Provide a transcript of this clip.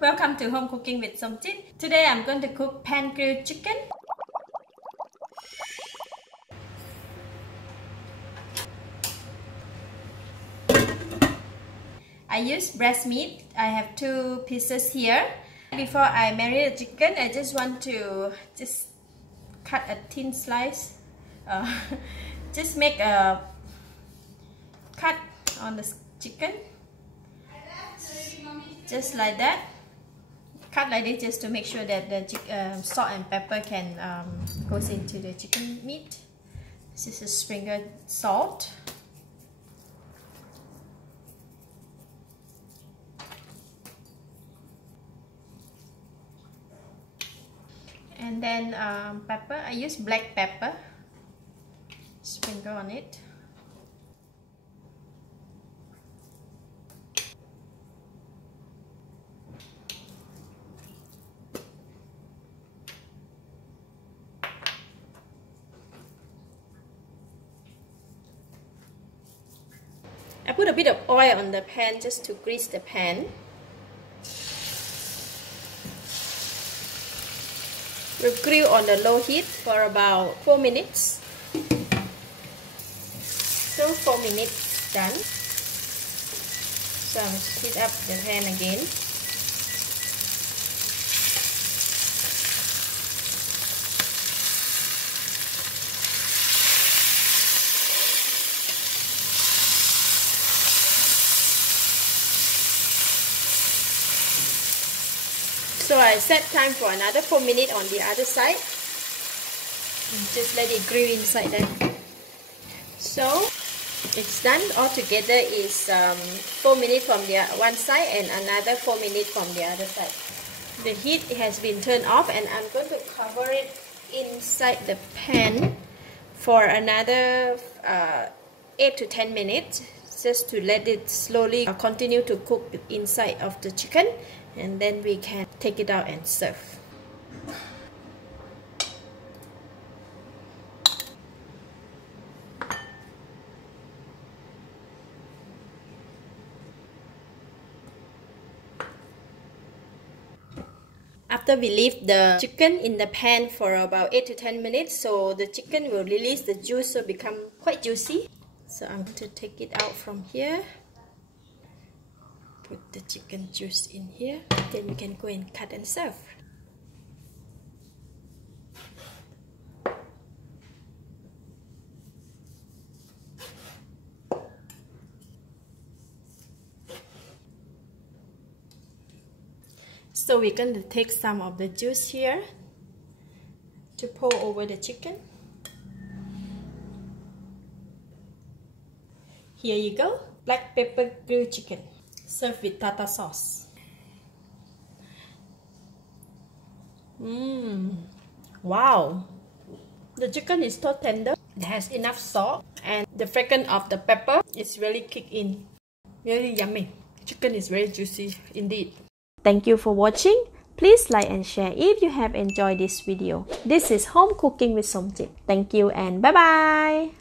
welcome to Home Cooking with Somjit. Today I'm going to cook pan grilled chicken. I use breast meat. I have 2 pieces here. Before I marinate the chicken, I just want to cut a thin slice. Just make a cut on the chicken, just like that. Cut like this just to make sure that the salt and pepper can goes into the chicken meat. This is a sprinkled salt. And then pepper, I use black pepper, sprinkle on it. I put a bit of oil on the pan just to grease the pan. We'll grill on the low heat for about 4 minutes. So 4 minutes done. So I'll heat up the pan again. So I set time for another 4 minutes on the other side. Just let it grill inside there. So it's done. All together is 4 minutes from the one side and another 4 minutes from the other side. The heat has been turned off and I'm going to cover it inside the pan for another 8 to 10 minutes, just to let it slowly continue to cook inside of the chicken, and then we can take it out and serve. After we leave the chicken in the pan for about 8 to 10 minutes, so the chicken will release the juice, so become quite juicy. So I'm going to take it out from here. Put the chicken juice in here, then we can go and cut and serve. So we're going to take some of the juice here to pour over the chicken. Here you go, black pepper grilled chicken. Serve with tartar sauce. Wow! The chicken is so tender. It has enough salt, and the fragrance of the pepper is really kicked in. Really yummy. Chicken is very juicy indeed. Thank you for watching. Please like and share if you have enjoyed this video. This is Home Cooking with Somjit. Thank you and bye bye.